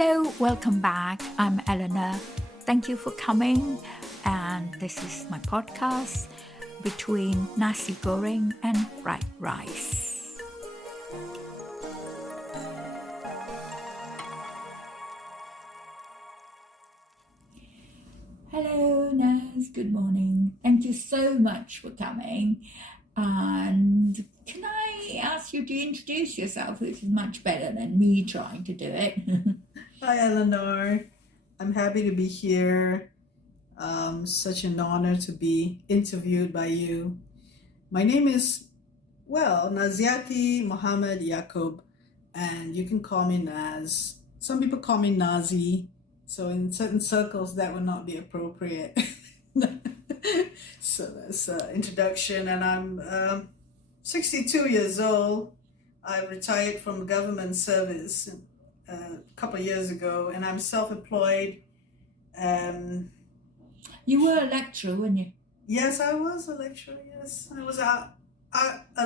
Hello, welcome back. I'm Eleanor. Thank you for coming. And this is my podcast between nasi goreng and fried rice. Hello, Naz. Good morning. Thank you so much for coming. And can I ask you to introduce yourself, which is much better than me trying to do it? Hi, Eleanor. I'm happy to be here. Such an honor to be interviewed by you. My name is, Naziaty Mohd Yaacob, and you can call me Naz. Some people call me Nazi, so in certain circles that would not be appropriate. So that's an introduction, and I'm 62 years old. I retired from government service a couple of years ago, and I'm self-employed. You were a lecturer, weren't you? Yes, I was a lecturer, yes. I was a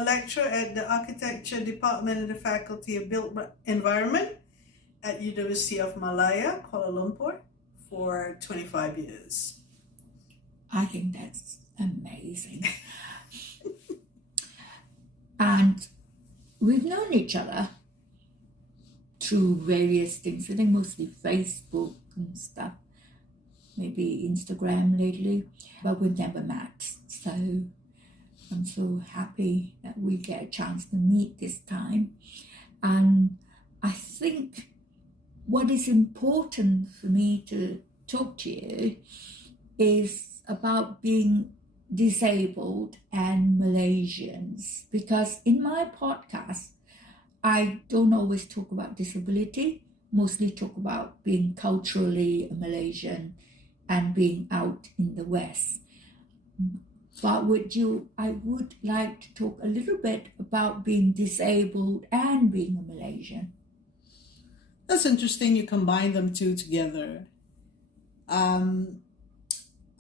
lecturer at the Architecture Department in the Faculty of Built Environment at University of Malaysia, Kuala Lumpur, for 25 years. I think that's amazing. And we've known each other through various things. I think mostly Facebook and stuff, maybe Instagram lately, but we've never met. So I'm so happy that we get a chance to meet this time. And I think what is important for me to talk to you is about being disabled and Malaysians, because in my podcast, I don't always talk about disability, mostly talk about being culturally a Malaysian and being out in the West. But with you, I would like to talk a little bit about being disabled and being a Malaysian. That's interesting you combine them two together.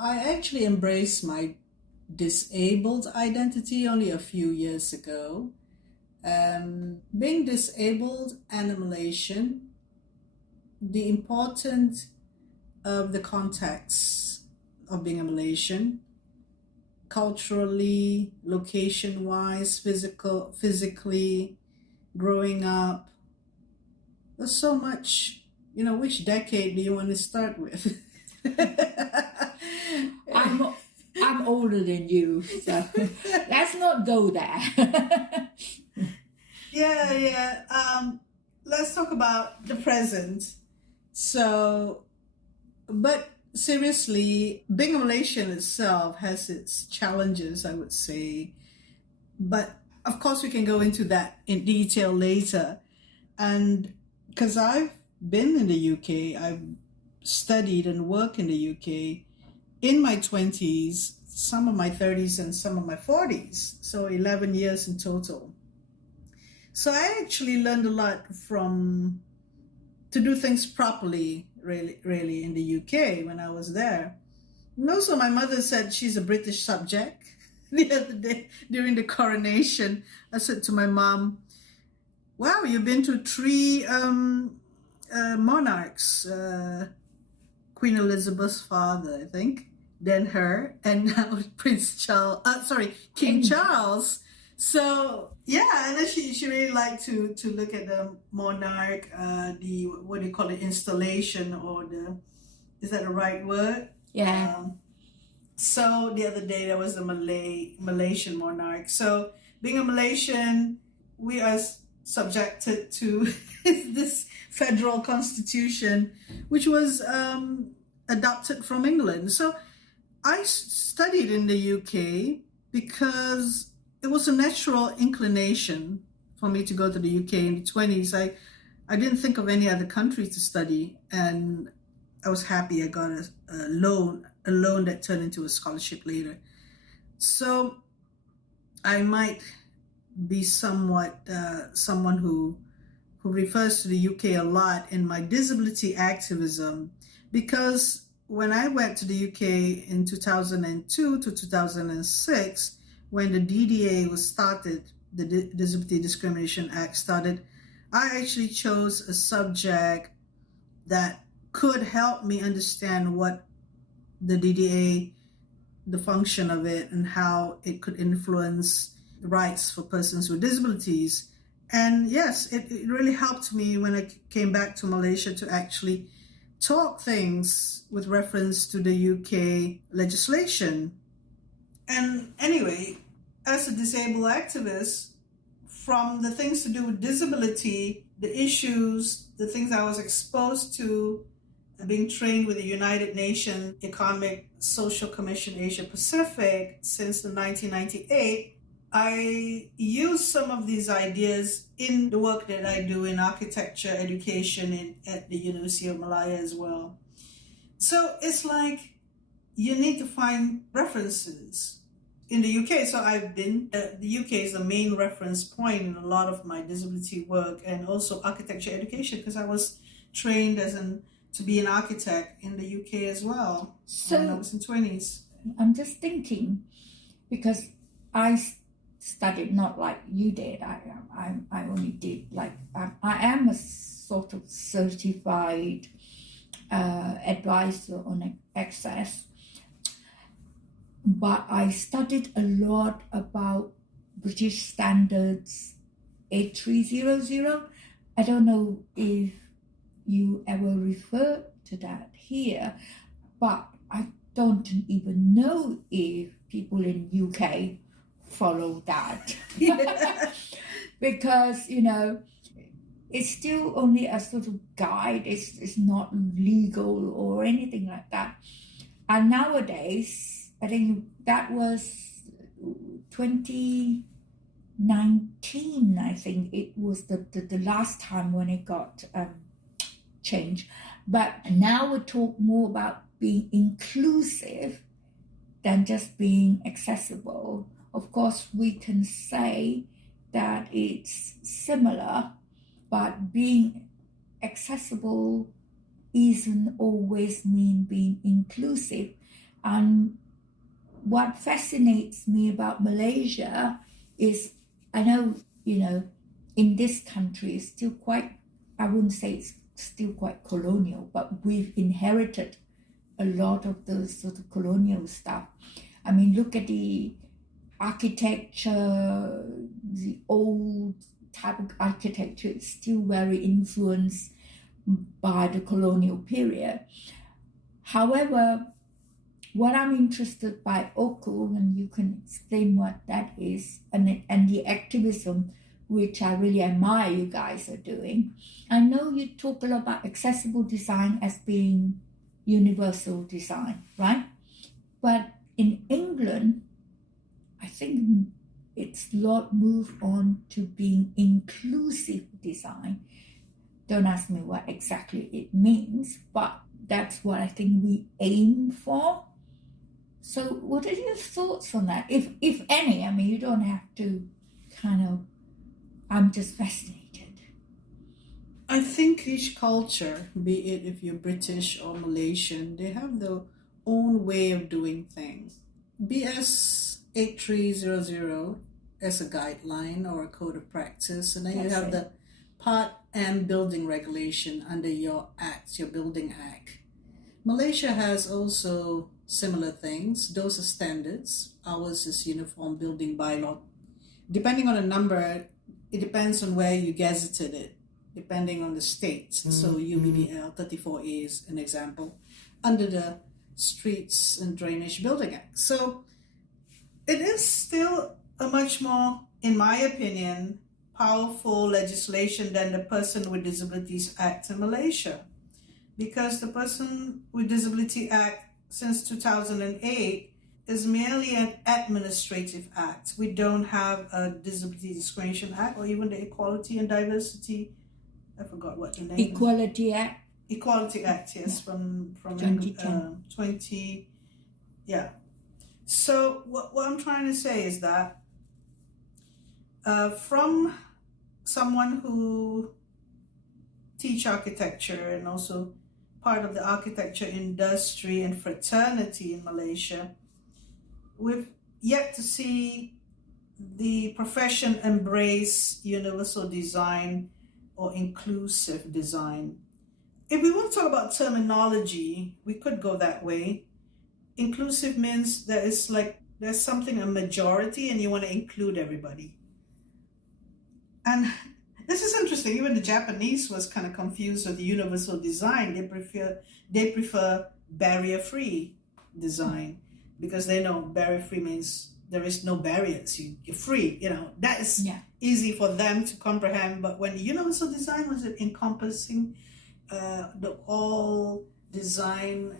I actually embraced my disabled identity only a few years ago. Being disabled and a Malaysian, the importance of the context of being a Malaysian, culturally, location-wise, physically, growing up. There's so much, which decade do you want to start with? I'm older than you, so let's not go there. Yeah. Let's talk about the present. So, but seriously, being a Malaysian itself has its challenges, I would say. But of course, we can go into that in detail later. And because I've been in the UK, I've studied and worked in the UK in my 20s, some of my 30s, and some of my 40s. So 11 years in total. So I actually learned a lot to do things properly, really, in the UK when I was there. And also my mother said she's a British subject. The other day during the coronation, I said to my mom, wow, you've been to 3 monarchs, Queen Elizabeth's father, I think, then her, and now King Charles. So yeah, and then she really liked to look at the monarch, the what do you call it, installation, or is that the right word? Yeah. So the other day there was the Malaysian monarch. So being a Malaysian, we are subjected to this federal constitution, which was adopted from England. So I studied in the UK because it was a natural inclination for me to go to the UK in the 20s. I didn't think of any other country to study, and I was happy I got a loan that turned into a scholarship later. So I might be somewhat someone who refers to the UK a lot in my disability activism, because when I went to the UK in 2002 to 2006, when the DDA was started, the Disability Discrimination Act started, I actually chose a subject that could help me understand what the DDA, the function of it, and how it could influence rights for persons with disabilities. And yes, it really helped me when I came back to Malaysia to actually talk things with reference to the UK legislation. And anyway, as a disabled activist, from the things to do with disability, the issues, the things I was exposed to, being trained with the United Nations Economic Social Commission Asia Pacific since the 1998, I use some of these ideas in the work that I do in architecture education at the University of Malaya as well. So it's like you need to find references. In the UK, so the UK is the main reference point in a lot of my disability work, and also architecture education, because I was trained to be an architect in the UK as well when I was in 20s. I'm just thinking, because I studied not like you did. I only did I am a sort of certified advisor on access. But I studied a lot about British Standards 8300. I don't know if you ever referred to that here, but I don't even know if people in UK follow that. Because, it's still only a sort of guide. It's not legal or anything like that. And nowadays, I think that was 2019, I think it was the last time when it got changed. But now we talk more about being inclusive than just being accessible. Of course, we can say that it's similar, but being accessible isn't always mean being inclusive. And what fascinates me about Malaysia is, I know, in this country it's still quite, I wouldn't say it's still quite colonial, but we've inherited a lot of those sort of colonial stuff. I mean, look at the architecture, the old type of architecture is still very influenced by the colonial period. However, what I'm interested by Oku, and you can explain what that is, and the activism, which I really admire you guys are doing. I know you talk a lot about accessible design as being universal design, right? But in England, I think it's a lot moved on to being inclusive design. Don't ask me what exactly it means, but that's what I think we aim for. So what are your thoughts on that, if any? I mean, you don't have to I'm just fascinated. I think each culture, be it if you're British or Malaysian, they have their own way of doing things. BS 8300 as a guideline or a code of practice, and then you have the Part M building regulation under your act, your building act. Malaysia has also similar things. Those are standards. Ours is uniform building bylaw. Depending on the number, it depends on where you gazetted it, depending on the state. So UBBL 34A is an example, under the Streets and Drainage Building Act. So it is still a much more, in my opinion, powerful legislation than the Person with Disabilities Act in Malaysia. Because the Person with Disability Act since 2008 is merely an administrative act. We don't have a Disability Discrimination Act or even the Equality and Diversity, I forgot what the name Equality is. Act? Equality Act, yes, from 2010. 20, yeah. So what I'm trying to say is that from someone who teach architecture and also part of the architecture industry and fraternity in Malaysia, we've yet to see the profession embrace universal design or inclusive design. if we want to talk about terminology, we could go that way. Inclusive means there's something, a majority, and you want to include everybody. And this is interesting. Even the Japanese was kind of confused with the universal design. They prefer barrier-free design because they know barrier-free means there is no barriers. You're free. That is easy for them to comprehend. But when universal design was encompassing the all design,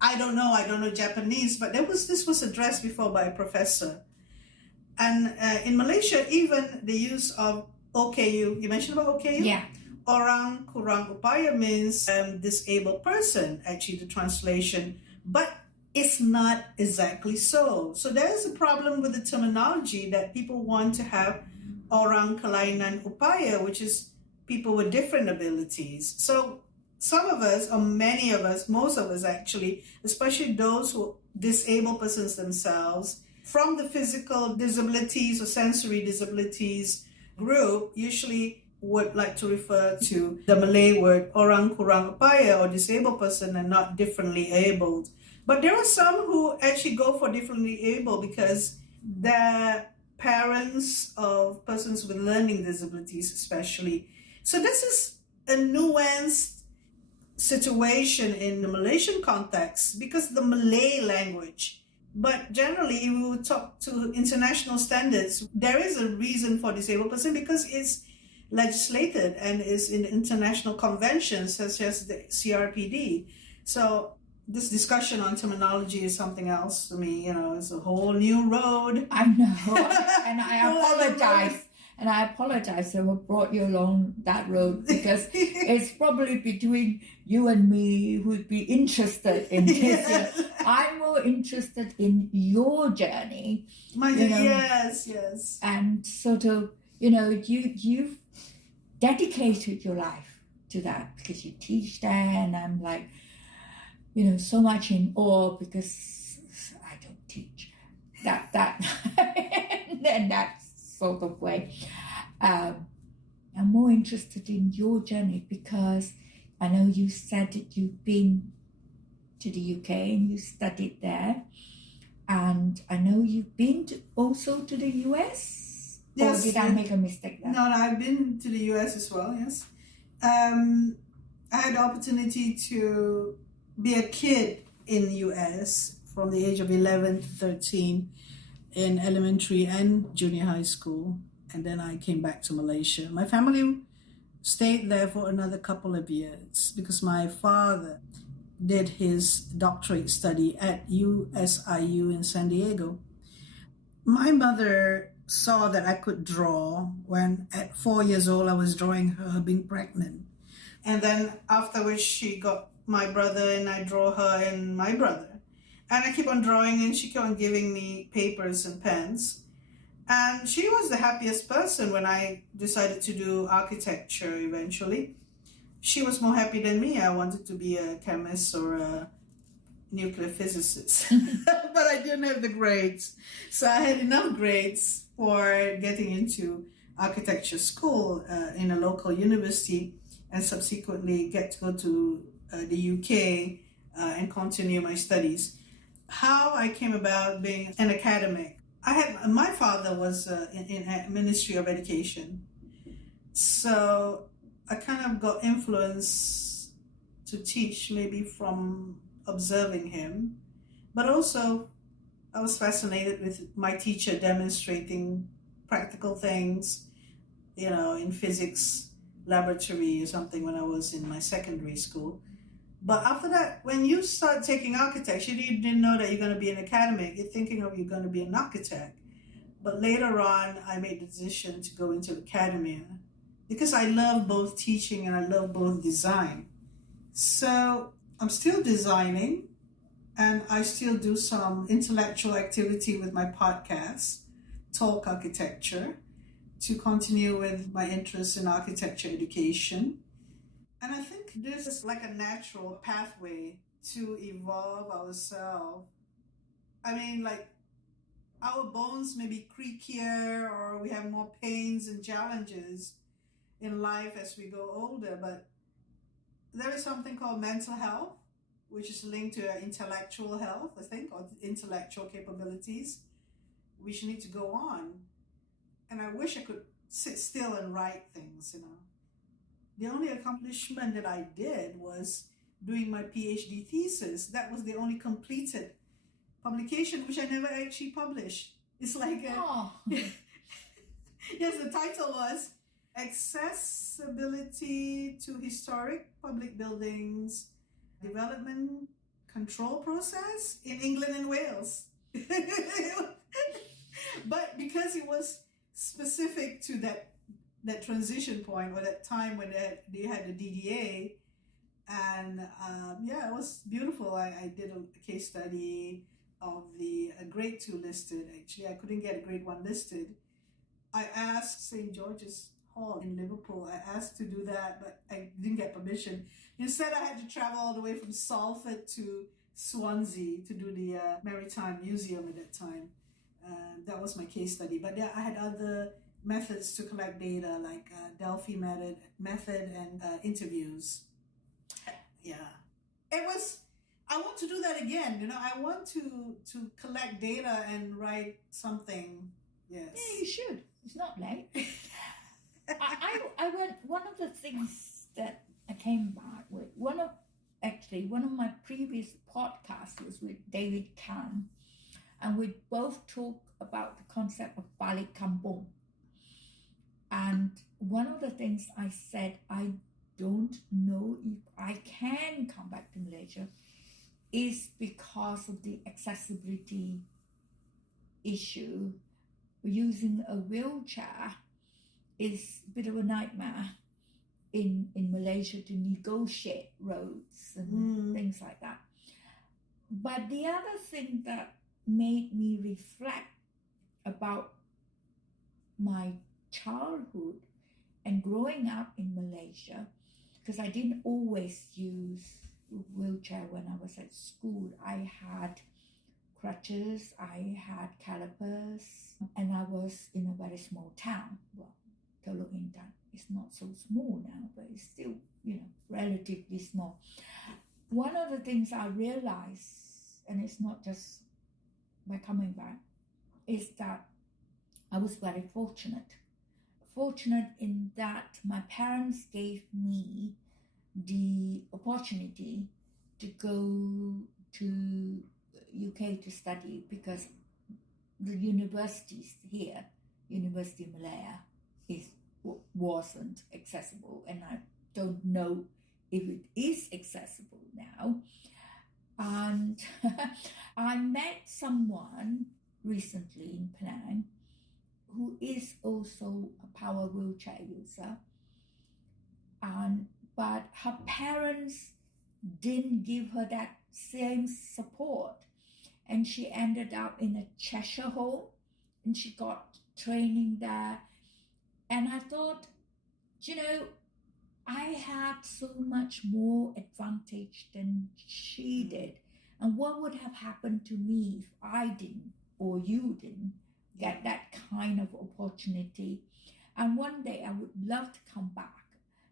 I don't know Japanese, but this was addressed before by a professor. And in Malaysia, even the use of OKU, you mentioned about OKU? Yeah. Orang kurang upaya means disabled person, actually the translation, but it's not exactly so. So there is a problem with the terminology that people want to have orang kelainan upaya, which is people with different abilities. So some of us, or many of us, most of us actually, especially those who disabled persons themselves, from the physical disabilities or sensory disabilities group, usually would like to refer to the Malay word orang kurang upaya, or disabled person, and not differently abled. But there are some who actually go for differently able because they're parents of persons with learning disabilities especially. So this is a nuanced situation in the Malaysian context because the Malay language. But generally, if we would talk to international standards, there is a reason for disabled person because it's legislated and is in international conventions such as the CRPD. So this discussion on terminology is something else to me. It's a whole new road. I know, and I apologize. And I apologize that I brought you along that road because it's probably between you and me who'd be interested in this. Yes. I'm more interested in your journey. Yes. And sort of, you've dedicated your life to that because you teach there, and I'm like, so much in awe because I don't teach that in that sort of way. I'm more interested in your journey because I know you said that you've been to the UK and you studied there, and I know you've been also to the US. Yes. Or did I make a mistake there? No, I've been to the US as well. Yes, I had the opportunity to be a kid in the US from the age of 11 to 13 in elementary and junior high school, and then I came back to Malaysia. My family stayed there for another couple of years because my father did his doctorate study at USIU in San Diego. My mother saw that I could draw when at 4 years old I was drawing her being pregnant. And then afterwards she got my brother and I draw her and my brother. And I keep on drawing and she kept on giving me papers and pens. And she was the happiest person when I decided to do architecture eventually. She was more happy than me. I wanted to be a chemist or a nuclear physicist. But I didn't have the grades. So I had enough grades for getting into architecture school in a local university and subsequently get to go to the UK and continue my studies. How I came about being an academic. My father was in Ministry of Education. So I kind of got influence to teach maybe from observing him, but also I was fascinated with my teacher demonstrating practical things, in physics laboratory or something when I was in my secondary school. But after that, when you start taking architecture, you didn't know that you're going to be an academic. You're thinking of you're going to be an architect. But later on, I made the decision to go into academia because I love both teaching and I love both design. So I'm still designing and I still do some intellectual activity with my podcast, Talk Architecture, to continue with my interest in architecture education. And I think this is like a natural pathway to evolve ourselves. I mean, like, our bones may be creakier or we have more pains and challenges in life as we go older, but there is something called mental health, which is linked to intellectual health, I think, or intellectual capabilities, which need to go on. And I wish I could sit still and write things, you know. The only accomplishment that I did was doing my PhD thesis. That was the only completed publication, which I never actually published. It's like, yes, the title was Accessibility to Historic Public Buildings Development Control Process in England and Wales. But because it was specific to that transition point or that time when they had the DDA, and it was beautiful. I did a case study of the grade 2 listed. Actually, I couldn't get a grade 1 listed. I asked St. George's Hall in Liverpool. I asked to do that, but I didn't get permission. Instead, I had to travel all the way from Salford to Swansea to do the Maritime Museum at that time. That was my case study. But I had other methods to collect data, like Delphi method and interviews. Yeah. I want to do that again. You know, I want to collect data and write something. Yes. Yeah, you should. It's not late. I went, one of the things that I came back with, one of my previous podcasts was with David Kahn, and we both talk about the concept of balik kampung. And one of the things I said, I don't know if I can come back to Malaysia, is because of the accessibility issue. Using a wheelchair is a bit of a nightmare in Malaysia to negotiate roads and things like that. But the other thing that made me reflect about my childhood and growing up in Malaysia, because I didn't always use a wheelchair when I was at school. I had crutches, I had calipers, and I was in a very small town. Well, Teluk Intan is not so small now, but it's still, relatively small. One of the things I realized, and it's not just by coming back, is that I was very fortunate. Fortunate in that my parents gave me the opportunity to go to UK to study, because the universities here, University of Malaya, wasn't accessible, and I don't know if it is accessible now. And I met someone recently in Penang who is also a power wheelchair user, but her parents didn't give her that same support, and she ended up in a Cheshire home, and she got training there. And I thought, I had so much more advantage than she did. And what would have happened to me if I didn't, or you didn't, get that kind of opportunity? And one day I would love to come back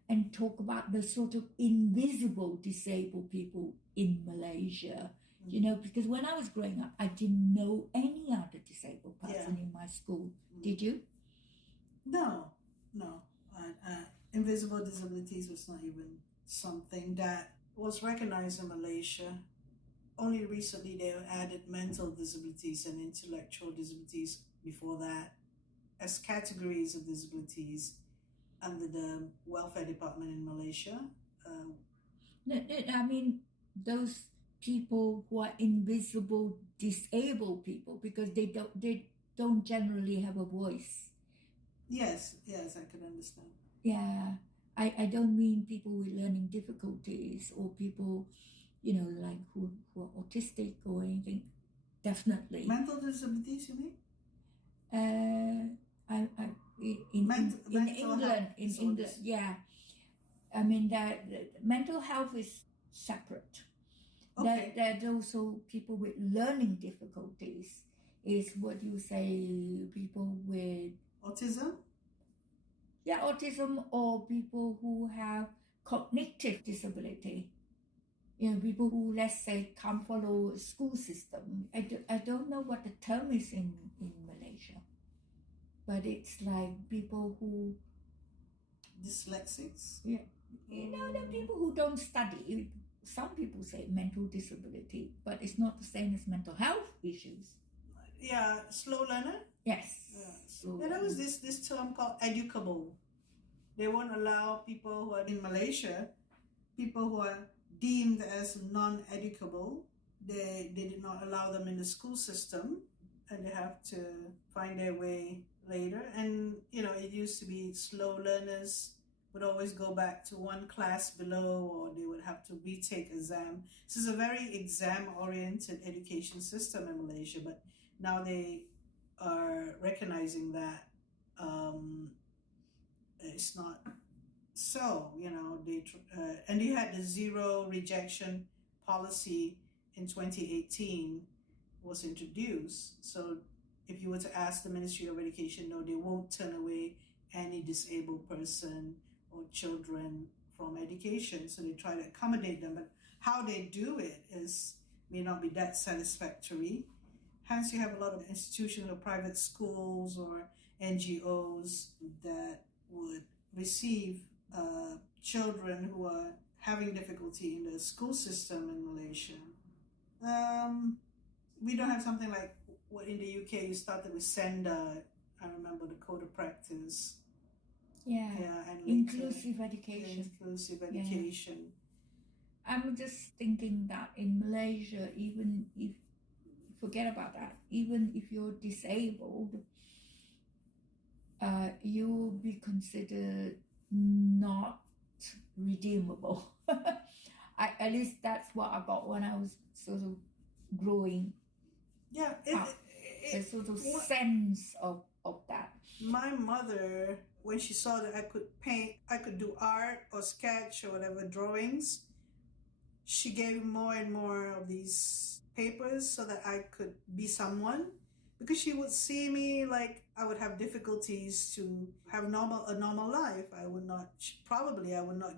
and talk about the sort of invisible disabled people in Malaysia, because when I was growing up, I didn't know any other disabled person in my school. Did you? No. Invisible disabilities was not even something that was recognized in Malaysia. Only recently they added mental disabilities and intellectual disabilities before that as categories of disabilities under the welfare department in Malaysia. I mean, those people who are invisible disabled people, because they don't generally have a voice. Yes, I can understand. Yeah, I don't mean people with learning difficulties or people, like who are autistic or anything. Definitely. Mental disabilities, you mean? In England, yeah. I mean, the mental health is separate. Okay. There's also people with learning difficulties. Is what you say, people with autism? Yeah, autism, or people who have cognitive disability. People who, let's say, can't follow a school system. I don't know what the term is in Malaysia, but it's like people who... Dyslexics? Yeah. The people who don't study. Some people say mental disability, but it's not the same as mental health issues. Yeah, slow learner? Yes. There was this term called educable. They won't allow people who are in Malaysia, people who are deemed as non-educable, they did not allow them in the school system, and they have to find their way later. And, it used to be slow learners would always go back to one class below, or they would have to retake exam. So it's a very exam-oriented education system in Malaysia, but now they are recognizing that it's not so, and they had the zero rejection policy in 2018 was introduced. So if you were to ask the Ministry of Education, no, they won't turn away any disabled person or children from education. So they try to accommodate them, but how they do it may not be that satisfactory. Hence, you have a lot of institutions or private schools or NGOs that would receive children who are having difficulty in the school system in Malaysia. We don't have something like what in the UK you started with SENDA. I remember the code of practice. Yeah, and inclusive education. Inclusive education. Yeah. I'm just thinking that in Malaysia, even if, forget about that, even if you're disabled, you'll be considered not redeemable. At least that's what I got when I was sort of growing up. A sort of sense of that. My mother, when she saw that I could paint, I could do art or sketch or whatever, drawings, she gave more and more of these papers so that I could be someone, because she would see me like I would have difficulties to have a normal life. I would not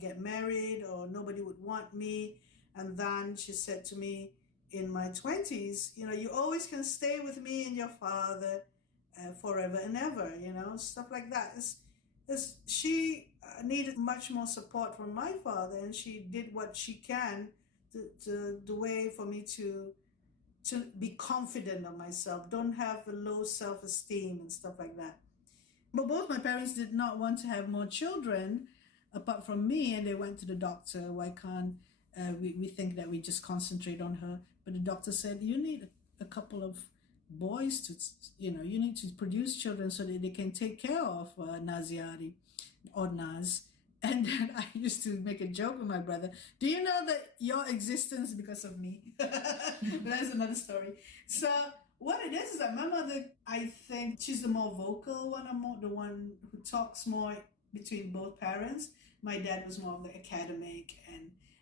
get married, or nobody would want me. And then she said to me in my 20s, you always can stay with me and your father forever and ever, stuff like that. She needed much more support from my father, and she did what she can to the way for me to be confident of myself, don't have a low self-esteem and stuff like that. But both my parents did not want to have more children apart from me, and they went to the doctor. Why can't we think that we just concentrate on her? But the doctor said, you need a couple of boys to, you need to produce children so that they can take care of Naziaty or Naz. And then I used to make a joke with my brother. Do you know that your existence is because of me? That's another story. So what it is that my mother, I think she's the more vocal one, the one who talks more between both parents. My dad was more of the academic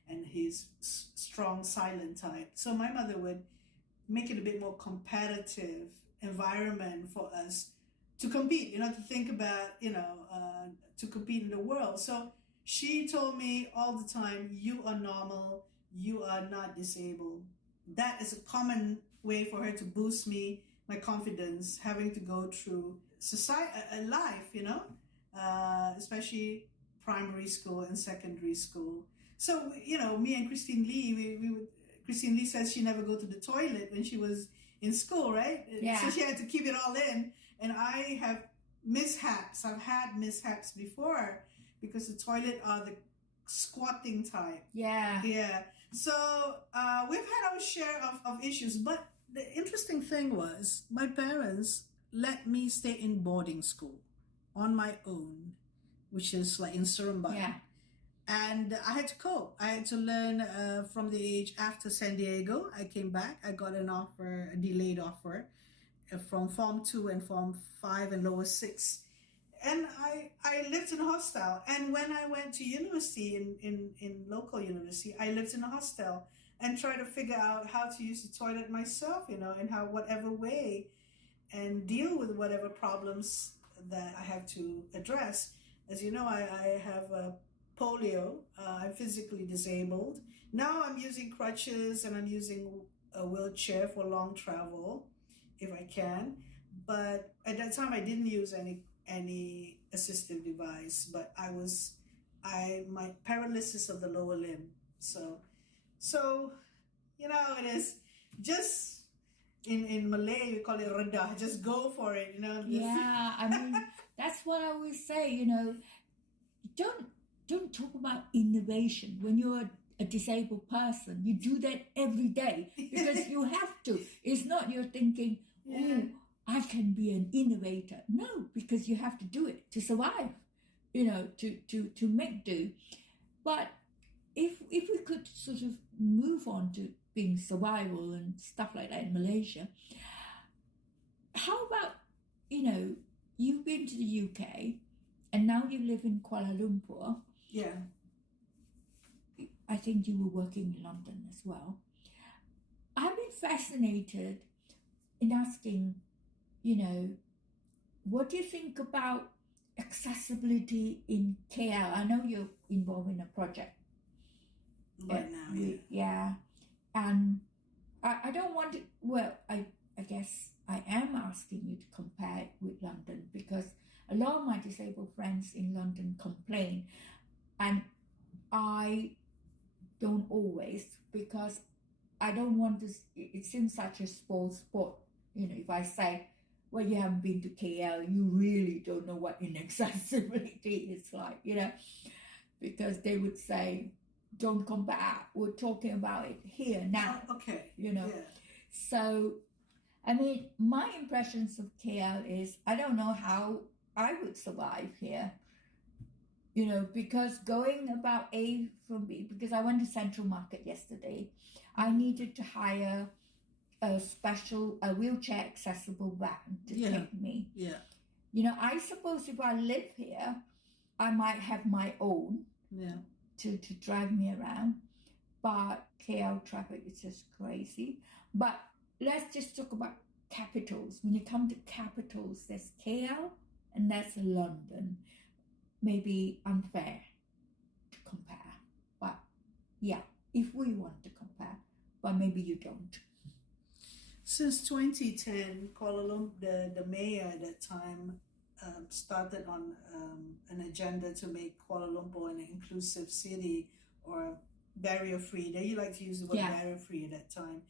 and his strong silent type. So my mother would make it a bit more competitive environment for us to compete, to think about, to compete in the world. So she told me all the time, you are normal, you are not disabled. That is a common way for her to boost my confidence, having to go through life, especially primary school and secondary school. So, me and Christine Lee, Christine Lee says she never go to the toilet when she was in school, right? Yeah. So she had to keep it all in. And I have mishaps. I've had mishaps before because the toilet are the squatting type. Yeah. Yeah. So we've had our share of issues. But the interesting thing was my parents let me stay in boarding school on my own, which is like in Seremban. Yeah. And I had to cope. I had to learn from the age after San Diego. I came back. I got a delayed offer from Form 2 and Form 5 and Lower 6. And I lived in a hostel. And when I went to university, in local university, I lived in a hostel and tried to figure out how to use the toilet myself, in whatever way, and deal with whatever problems that I have to address. As you know, I have polio. I'm physically disabled. Now I'm using crutches and I'm using a wheelchair for long travel, if I can. But at that time, I didn't use any assistive device. But my paralysis of the lower limb. So you know, it is just in Malay we call it redah. Just go for it, you know. Yeah, I mean that's what I always say. You know, don't talk about innovation when you're a disabled person. You do that every day because you have to. It's not you're thinking, oh, I can be an innovator. No, because you have to do it to survive. You know, to make do. But if we could sort of move on to being survival and stuff like that in Malaysia, how about, you know, you've been to the UK and now you live in Kuala Lumpur. Yeah. I think you were working in London as well. I've been fascinated in asking, you know, what do you think about accessibility in KL? I know you're involved in a project right now. Yeah. And I don't want to, well, I guess I am asking you to compare it with London because a lot of my disabled friends in London complain, and I don't always, because I don't want to, it seems such a sport. You know, if I say, well, you haven't been to KL, you really don't know what inaccessibility is like, you know, because they would say, don't compare, we're talking about it here now. Okay. You know. Yeah. So, I mean, my impressions of KL is, I don't know how I would survive here. You know, because going about A from B, because I went to Central Market yesterday, I needed to hire a wheelchair accessible van to take me. Yeah. You know, I suppose if I live here, I might have my own to drive me around. But KL traffic is just crazy. But let's just talk about capitals. When you come to capitals, there's KL and that's London. Maybe unfair to compare. But yeah, if we want to compare, but maybe you don't. Since 2010, Kuala Lumpur, the mayor at that time started on an agenda to make Kuala Lumpur an inclusive city or barrier-free. They like to use the word barrier-free at that time.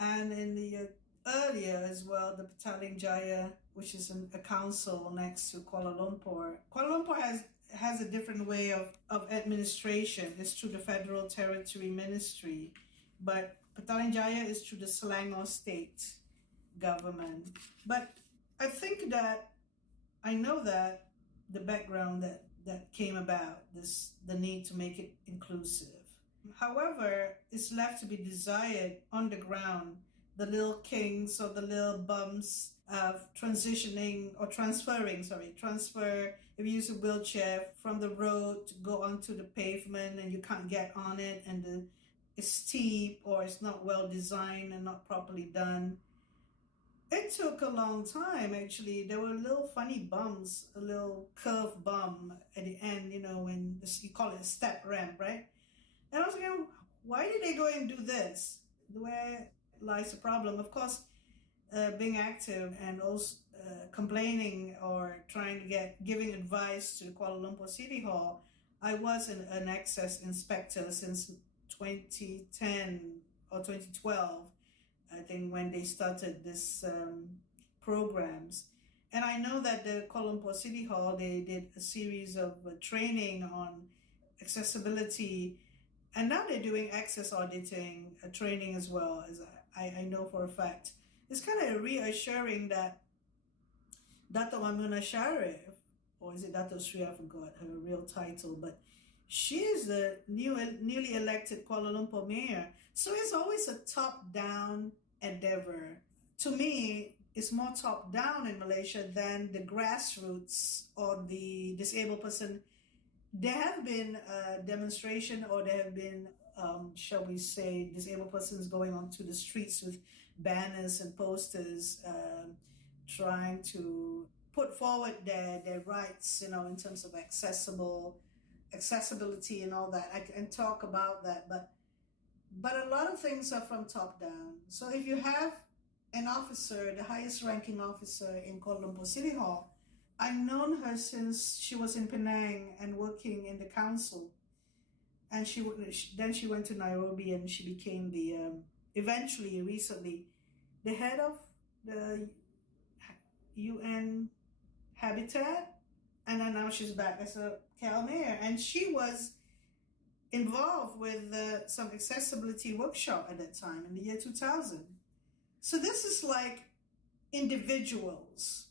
And in the earlier as well, the Petaling Jaya, which is a council next to Kuala Lumpur. Kuala Lumpur has a different way of administration. It's through the Federal Territory Ministry. But Petaling Jaya is through the Selangor State government. But I think that I know that the background that came about, the need to make it inclusive. However, it's left to be desired on the ground, the little kinks or the little bumps of transfer, if you use a wheelchair from the road to go onto the pavement and you can't get on it and it's steep or it's not well designed and not properly done. It took a long time, actually. There were little funny bumps, a little curved bump at the end, you know, when you call it a step ramp, right? And I was thinking, why did they go and do this? Where lies the problem? Of course, being active and also complaining or giving advice to the Kuala Lumpur City Hall, I was an access inspector since 2010 or 2012. I think when they started this programs. And I know that the Kuala Lumpur City Hall, they did a series of training on accessibility, and now they're doing access auditing training as well, as I know for a fact. It's kind of reassuring that Dato' Maimuna Sharif, or is it Dato' Sri, I forgot her real title, but she is the newly elected Kuala Lumpur mayor. So it's always a top-down endeavor. To me, it's more top-down in Malaysia than the grassroots or the disabled person. There have been demonstration, or there have been, shall we say, disabled persons going onto the streets with banners and posters, trying to put forward their rights, you know, in terms of accessible accessibility and all that. I can talk about that, but a lot of things are from top down. So if you have an officer, the highest ranking officer in Kuala Lumpur City Hall, I've known her since she was in Penang and working in the council. And then she went to Nairobi and she became the, recently, the head of the UN Habitat. And then now she's back as a KL mayor. And she was involved with some accessibility workshop at that time in the year 2000. So this is like individuals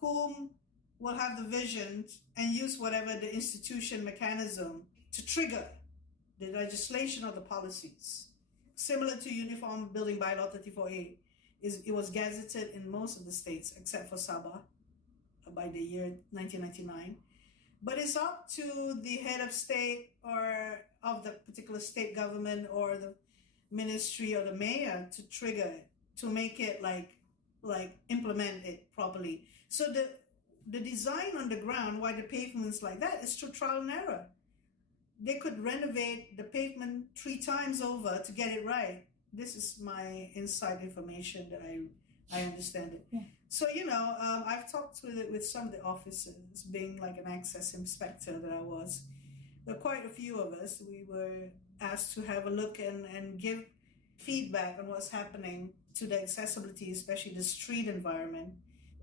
whom will have the vision and use whatever the institution mechanism to trigger the legislation or the policies. Similar to Uniform Building Bylaw 34A, it was gazetted in most of the states except for Sabah by the year 1999. But it's up to the head of state or of the particular state government or the ministry or the mayor to trigger it, to make it like implement it properly. So the design on the ground, why the pavement's like that, is through trial and error. They could renovate the pavement 3 times over to get it right. This is my inside information that I understand it. Yeah. So, I've talked with some of the officers, being like an access inspector that I was. There were quite a few of us. We were asked to have a look and give feedback on what's happening to the accessibility, especially the street environment.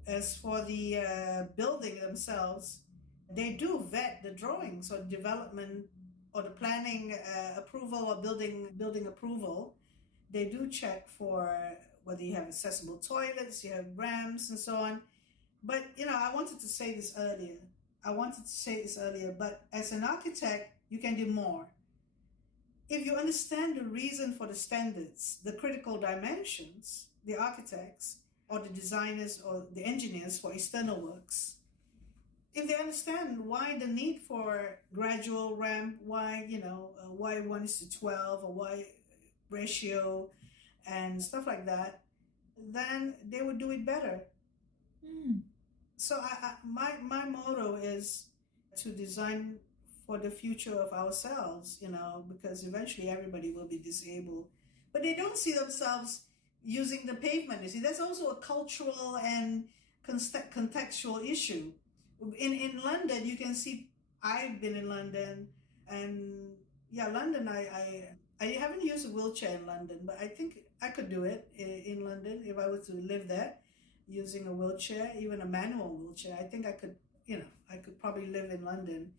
As for the building themselves, they do vet the drawings or development or the planning approval or building approval. They do check for whether you have accessible toilets, you have ramps and so on. But, I wanted to say this earlier. But as an architect, you can do more. If you understand the reason for the standards, the critical dimensions, the architects or the designers or the engineers for external works, if they understand why the need for gradual ramp, why 1:12 or why ratio and stuff like that, then they would do it better. So my motto is to design for the future of ourselves, because eventually everybody will be disabled. But they don't see themselves using the pavement. You see, that's also a cultural and contextual issue. In London, you can see, I've been in London, and London, I haven't used a wheelchair in London, but I think I could do it in London if I were to live there, using a wheelchair, even a manual wheelchair. I think I could probably live in London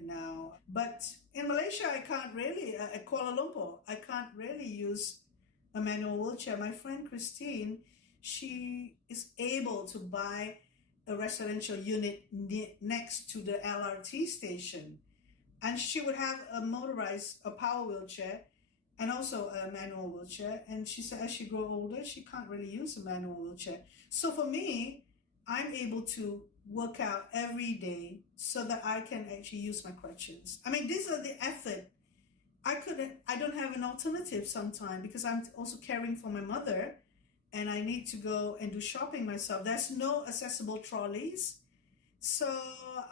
now. But in Malaysia, I can't really, at Kuala Lumpur, I can't really use a manual wheelchair. My friend Christine, she is able to buy a residential unit next to the LRT station. And she would have a power wheelchair and also a manual wheelchair. And she said as she grows older, she can't really use a manual wheelchair. So for me, I'm able to work out every day so that I can actually use my crutches. I mean, these are the effort. I don't have an alternative sometimes because I'm also caring for my mother and I need to go and do shopping myself. There's no accessible trolleys. So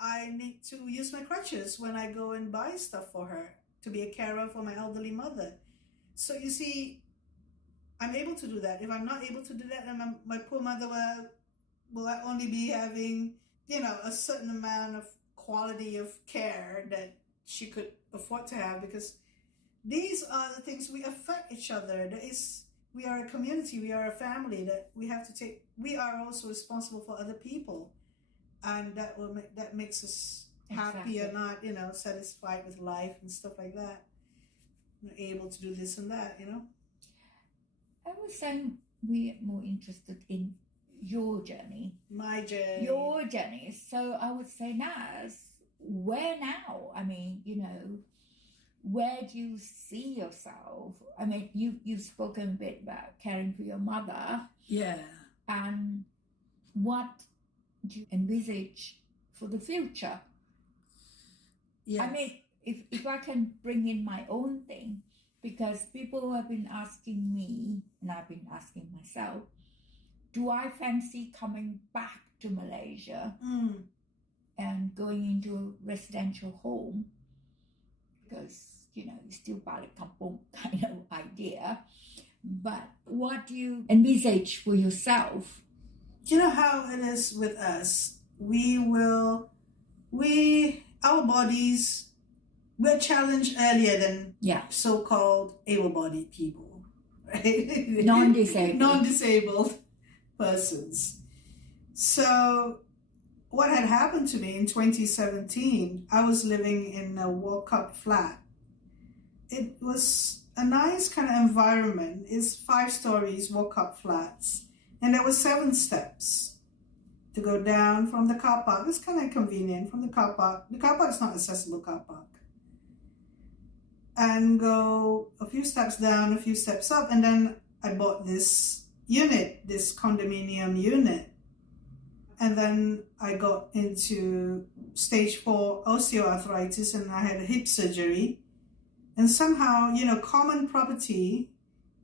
I need to use my crutches when I go and buy stuff for her to be a carer for my elderly mother. So you see, I'm able to do that. If I'm not able to do that, then my poor mother will only be having, a certain amount of quality of care that she could afford to have, because these are the things we affect each other. We are a community, we are a family that we have to take. We are also responsible for other people. And that makes us happy or not, satisfied with life and stuff like that. We're able to do this and that, I was saying we're more interested in your journey. My journey. Your journey. So I would say, Naz, where now? I mean, where do you see yourself? I mean, you've spoken a bit about caring for your mother. Yeah. And what do you envisage for the future? Yes. I mean, if I can bring in my own thing, because people have been asking me, and I've been asking myself, do I fancy coming back to Malaysia and going into a residential home because, it's still balik kampung kind of idea. But what do you envisage for yourself? You know how it is with us. Our bodies, we're challenged earlier than so-called able-bodied people, right? Non-disabled persons. So what had happened to me in 2017, I was living in a walk-up flat. It was a nice kind of environment. It's 5 stories, walk-up flats. And there were 7 steps to go down from the car park. It's kind of convenient from the car park. The car park is not accessible car park. And go a few steps down, a few steps up. And then I bought this unit, this condominium unit. And then I got into stage 4 osteoarthritis and I had a hip surgery. And somehow, common property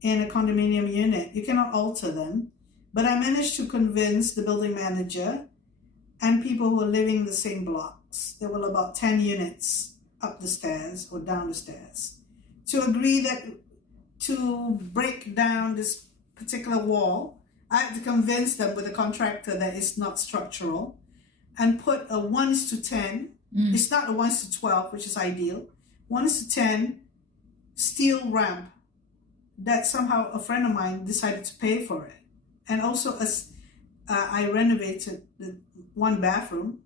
in a condominium unit, you cannot alter them. But I managed to convince the building manager and people who were living in the same blocks, there were about 10 units up the stairs or down the stairs, to agree that to break down this particular wall, I had to convince them with a contractor that it's not structural and put a 1:10. It's not a 1:12, which is ideal. 1:10 steel ramp that somehow a friend of mine decided to pay for it. And also, as I renovated the 1 bathroom,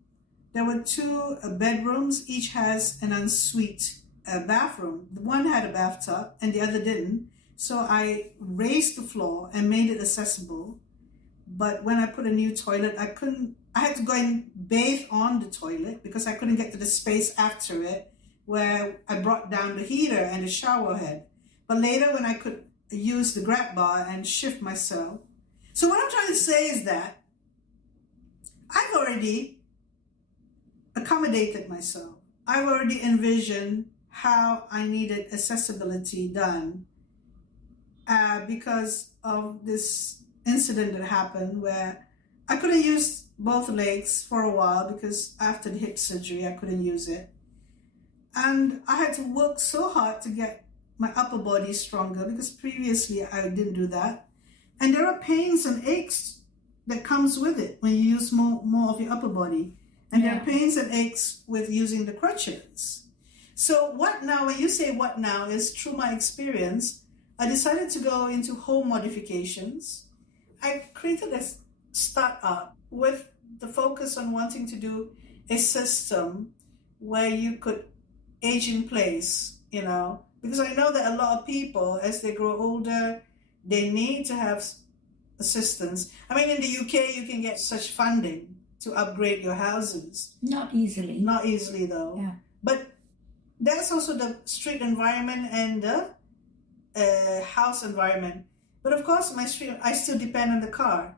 there were 2 bedrooms. Each has an ensuite bathroom. One had a bathtub and the other didn't. So I raised the floor and made it accessible. But when I put a new toilet, I had to go and bathe on the toilet because I couldn't get to the space after it where I brought down the heater and the shower head. But later when I could use the grab bar and shift myself. So what I'm trying to say is that I've already accommodated myself. I've already envisioned how I needed accessibility done because of this incident that happened where I couldn't use both legs for a while because after the hip surgery, I couldn't use it. And I had to work so hard to get my upper body stronger because previously I didn't do that. And there are pains and aches that comes with it when you use more of your upper body. And there are pains and aches with using the crutches. So what now, when you say what now, is through my experience, I decided to go into home modifications. I created a startup with the focus on wanting to do a system where you could age in place, because I know that a lot of people, as they grow older, they need to have assistance. I mean, in the UK, you can get such funding to upgrade your houses. Not easily. Not easily, though. Yeah. But that's also the street environment and the house environment. But of course, my street, I still depend on the car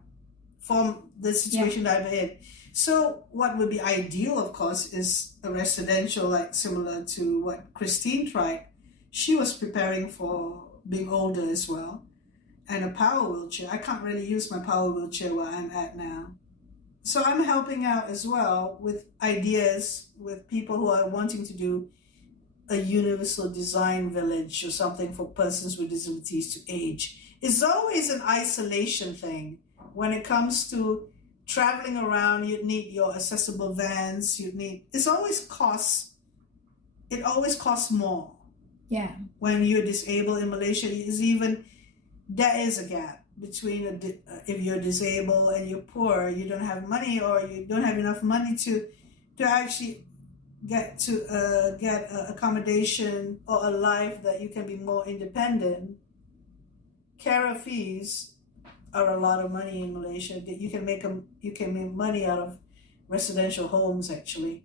from the situation that I'm in. So what would be ideal, of course, is a residential, like similar to what Christine tried. She was preparing for being older as well. And a power wheelchair. I can't really use my power wheelchair where I'm at now. So I'm helping out as well with ideas with people who are wanting to do a universal design village or something for persons with disabilities to age. It's always an isolation thing. When it comes to traveling around, you need your accessible vans, it always costs more. Yeah. When you're disabled in Malaysia, there is a gap between if you're disabled and you're poor, you don't have money or you don't have enough money to actually get accommodation or a life that you can be more independent. Carer fees are a lot of money in Malaysia. You can make money out of residential homes actually,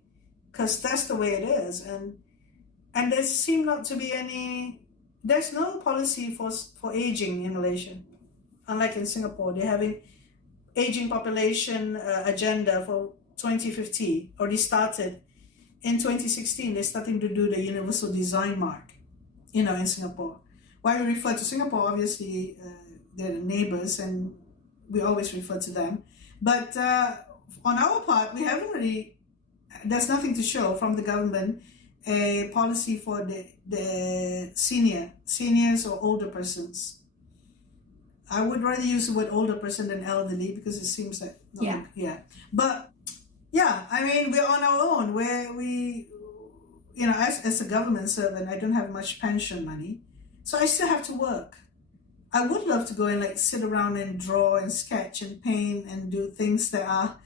because that's the way it is. And there seem not to be there's no policy for aging in Malaysia. Unlike in Singapore, they're having aging population agenda for 2050, already started. In 2016, they're starting to do the universal design mark, in Singapore. Why we refer to Singapore, obviously, they're the neighbors and we always refer to them. But on our part, we haven't really, there's nothing to show from the government a policy for the seniors or older persons. I would rather use the word older person than elderly because it seems like But yeah, I mean, we're on our own. Where we, as a government servant, I don't have much pension money, so I still have to work. I would love to go and like sit around and draw and sketch and paint and do things that are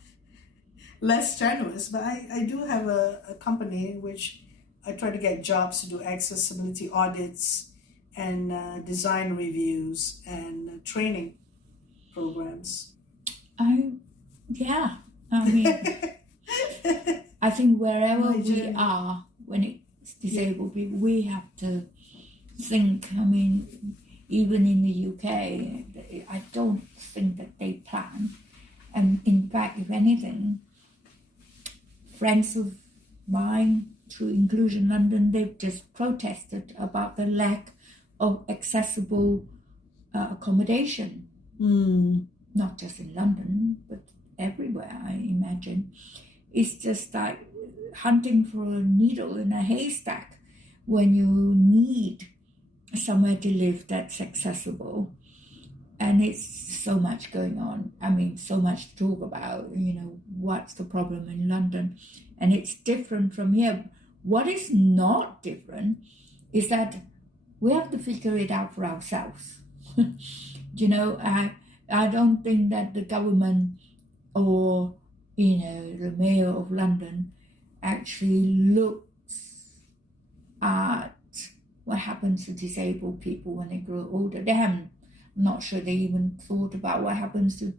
less strenuous. But I do have a company in which I try to get jobs to do accessibility audits and design reviews and training programs. I mean, I think wherever we are, when it's disabled people, we have to think. I mean, even in the UK, I don't think that they plan. And in fact, if anything, friends of mine through Inclusion London, they've just protested about the lack of accessible accommodation. Not just in London, but everywhere, I imagine. It's just like hunting for a needle in a haystack when you need somewhere to live that's accessible. And it's so much going on. I mean, so much to talk about, what's the problem in London. And it's different from here. What is not different is that we have to figure it out for ourselves. I don't think that the government or, the mayor of London actually looks at what happens to disabled people when they grow older. I'm not sure they even thought about what happens to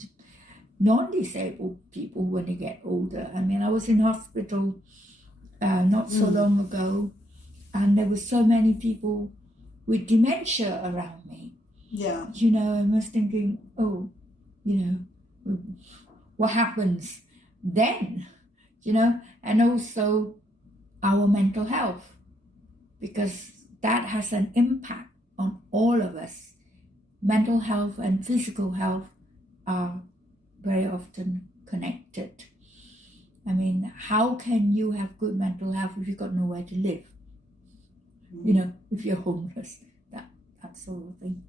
non-disabled people when they get older. I mean, I was in hospital not so long ago, and there were so many people with dementia around me. Yeah. I was thinking, what happens then? And also our mental health, because that has an impact on all of us. Mental health and physical health are very often connected. I mean, how can you have good mental health if you've got nowhere to live? If you're homeless, that sort of thing.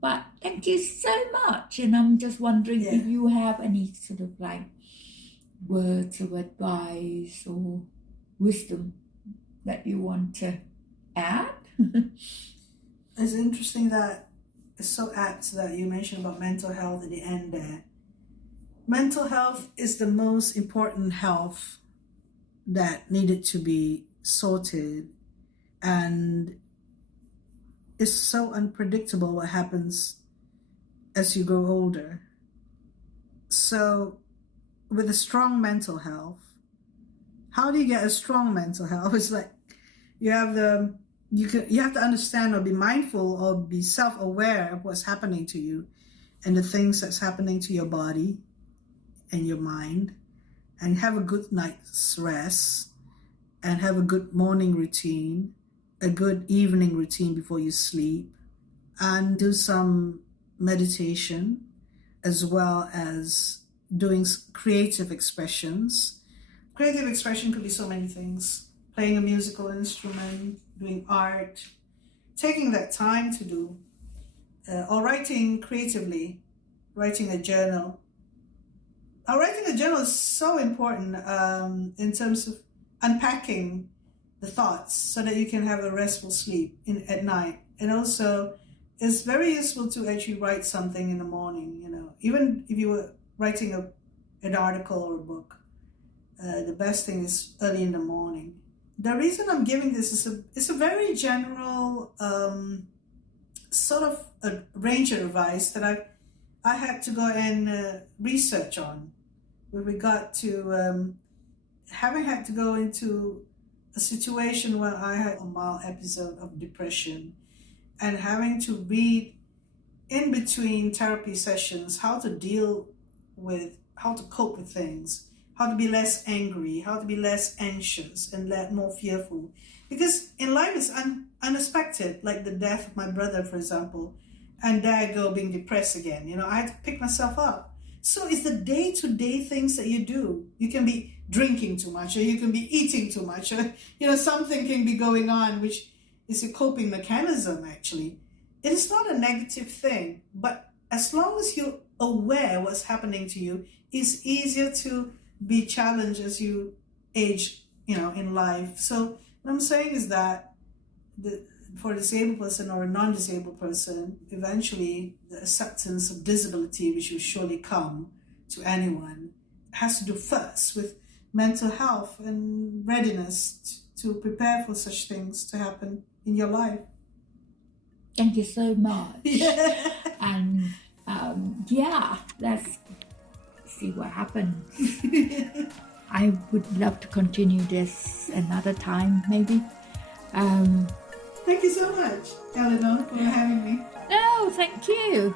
But thank you so much. And I'm just wondering if you have any sort of like words of advice or wisdom that you want to add. It's interesting that it's so apt that you mentioned about mental health at the end there. Mental health is the most important health that needed to be sorted, and it's so unpredictable what happens as you grow older. So with a strong mental health, how do you get a strong mental health? It's like you have to understand or be mindful or be self-aware of what's happening to you and the things that's happening to your body and your mind, and have a good night's rest and have a good morning routine, a good evening routine before you sleep, and do some meditation as well as doing creative expressions. Creative expression could be so many things. Playing a musical instrument, doing art, taking that time to do, or writing creatively, writing a journal. Writing a journal is so important in terms of unpacking the thoughts so that you can have a restful sleep at night. And also, it's very useful to actually write something in the morning, even if you were writing an article or a book. The best thing is early in the morning. The reason I'm giving this is it's a very general sort of a range of advice that I had to go and research on with regard to having had to go into a situation where I had a mild episode of depression and having to read in between therapy sessions how to cope with things, how to be less angry, how to be less anxious and more fearful. Because in life it's unexpected, like the death of my brother, for example, and there I go being depressed again. I had to pick myself up. So it's the day-to-day things that you do. You can be drinking too much, or you can be eating too much, or something can be going on which is a coping mechanism. Actually, it is not a negative thing, but as long as you're aware what's happening to you, it's easier to be challenged as you age, in life. So what I'm saying is that for a disabled person or a non-disabled person, eventually the acceptance of disability, which will surely come to anyone, has to do first with mental health and readiness to prepare for such things to happen in your life. Thank you so much. Yeah. And let's see what happens. I would love to continue this another time, maybe. Thank you so much, Eleanor, for having me. No, thank you.